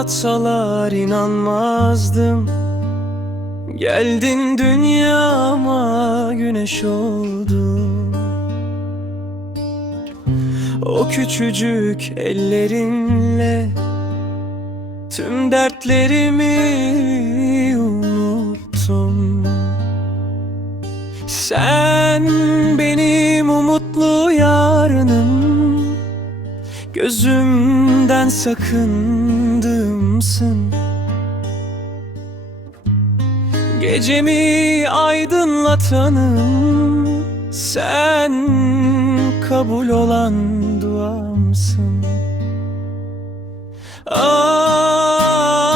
anlatsalar inanmazdım. Geldin dünyama, güneş oldun. O küçücük ellerinle tüm dertlerimi unuttum. Sen benim umutlu yarınım, gözümden sakındığımsın. Gecemi aydınlatanım, sen kabul olan duamsın. Ah,